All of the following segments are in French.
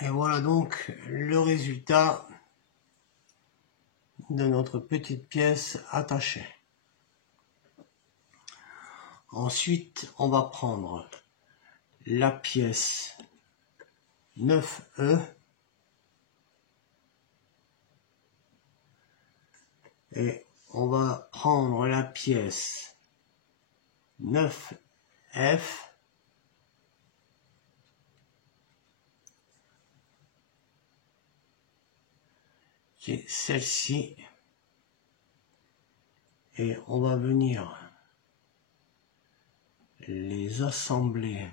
Et voilà donc le résultat de notre petite pièce attachée. Ensuite, on va prendre la pièce 9E et on va prendre la pièce 9F qui est celle-ci et on va venir les assembler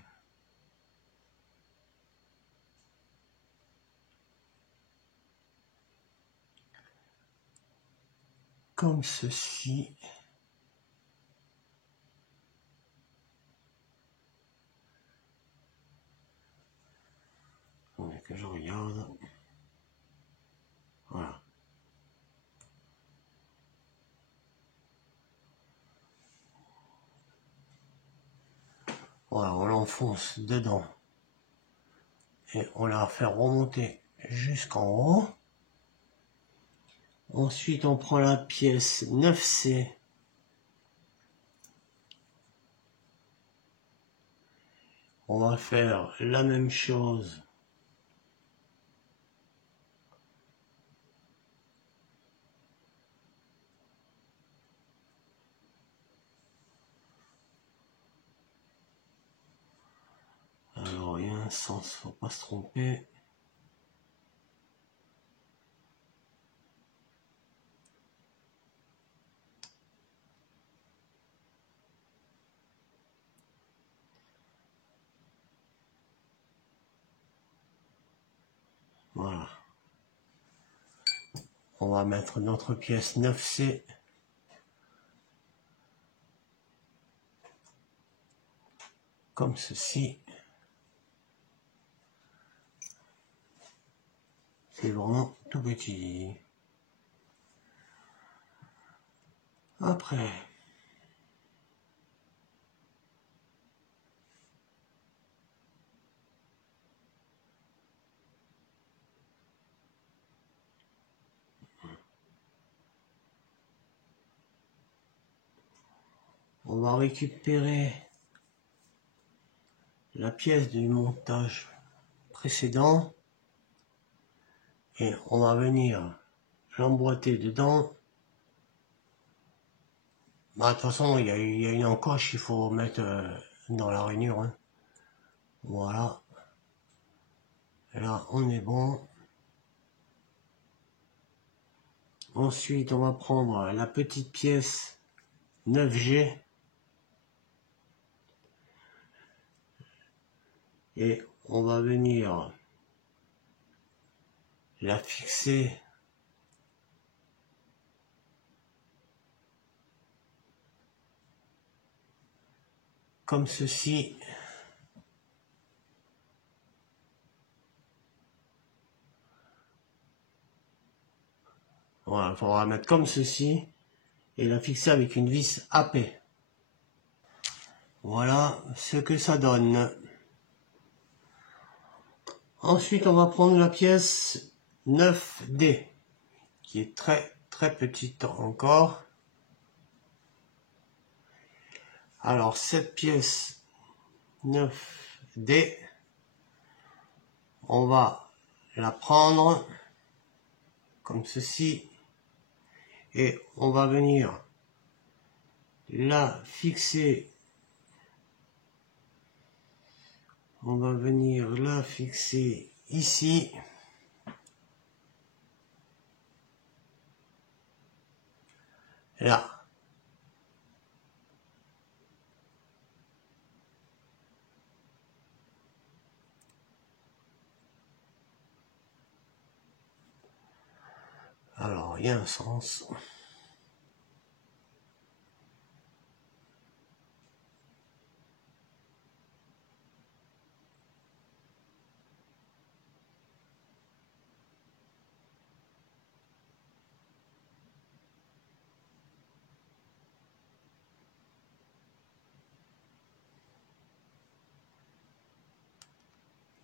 comme ceci. Attendez que je regarde. Voilà. Voilà, on l'enfonce dedans et on la fait remonter jusqu'en haut. Ensuite, on prend la pièce 9C. On va faire la même chose. Alors, il y a un sens, faut pas se tromper. Voilà. On va mettre notre pièce 9C. Comme ceci. C'est vraiment tout petit. Après, on va récupérer la pièce du montage précédent et on va venir l'emboîter dedans. Bah, de toute façon, il y a une encoche qu'il faut mettre dans la rainure. Hein. Voilà. Et là, on est bon. Ensuite, on va prendre la petite pièce 9G. Et on va venir la fixer comme ceci. Voilà, il faudra la mettre comme ceci et la fixer avec une vis AP. Voilà ce que ça donne. Ensuite, on va prendre la pièce 9D qui est très petite encore. Alors, cette pièce 9D, on va la prendre comme ceci et on va venir la fixer. On va venir la fixer ici. Là. Alors, il y a un sens.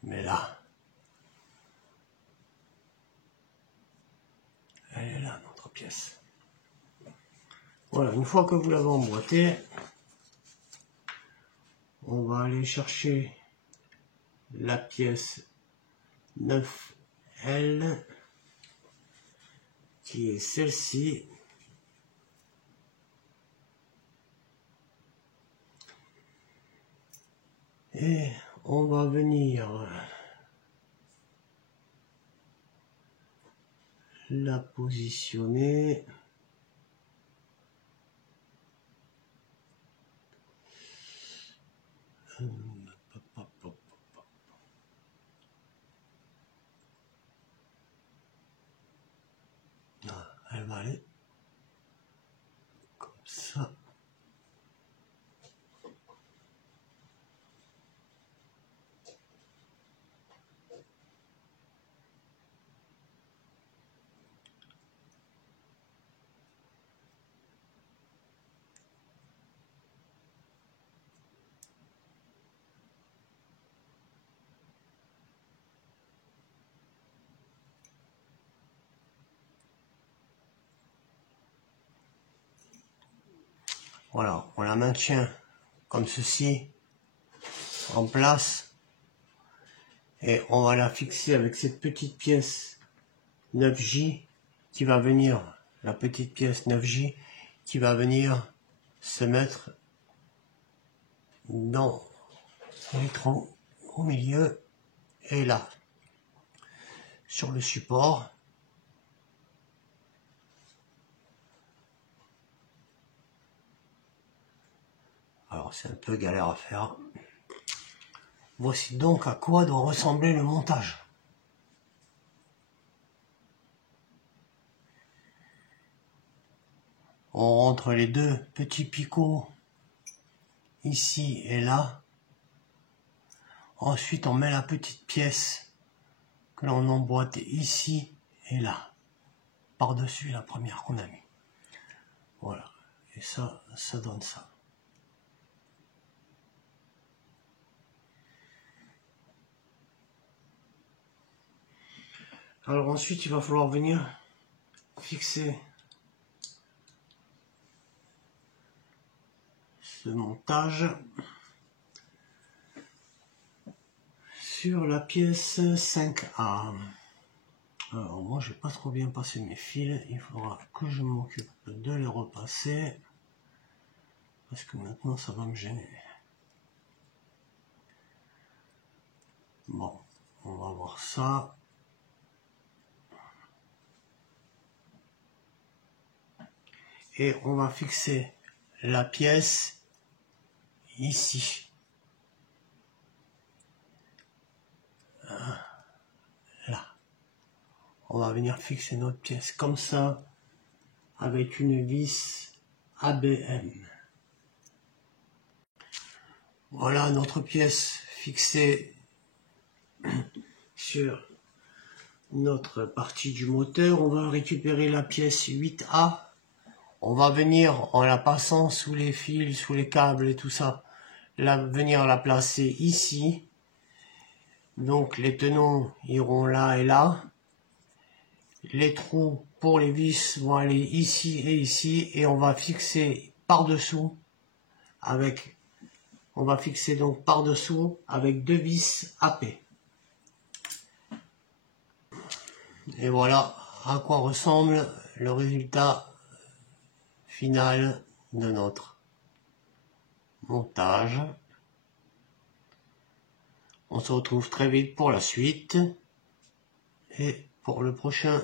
Mais là, pièce. Voilà, une fois que vous l'avez emboîté, on va aller chercher la pièce 9L qui est celle-ci. Et on va venir la positionner elle va aller comme ça. Voilà, on la maintient comme ceci en place et on va la fixer avec cette petite pièce 9J qui va venir, la petite pièce 9J qui va venir se mettre dans les trous au milieu et là sur le support. Alors c'est un peu galère à faire. Voici donc à quoi doit ressembler le montage. On rentre les deux petits picots ici et là. Ensuite on met la petite pièce que l'on emboîte ici et là, par-dessus la première qu'on a mis. Voilà, et ça donne ça. Alors ensuite, il va falloir venir fixer ce montage sur la pièce 5A. Alors moi, j'ai pas trop bien passé mes fils. Il faudra que je m'occupe de les repasser parce que maintenant, ça va me gêner. Bon, on va voir ça. Et on va fixer la pièce ici. Là. On va venir fixer notre pièce comme ça avec une vis ABM. Voilà notre pièce fixée sur notre partie du moteur. On va récupérer la pièce 8A. On va venir, en la passant sous les fils, sous les câbles et tout ça, venir la placer ici. Donc les tenons iront là et là. Les trous pour les vis vont aller ici et ici. Et on va fixer par-dessous avec... On va fixer donc par-dessous avec deux vis AP. Et voilà à quoi ressemble le résultat final de notre montage. On se retrouve très vite pour la suite et pour le prochain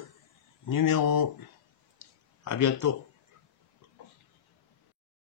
numéro. À bientôt.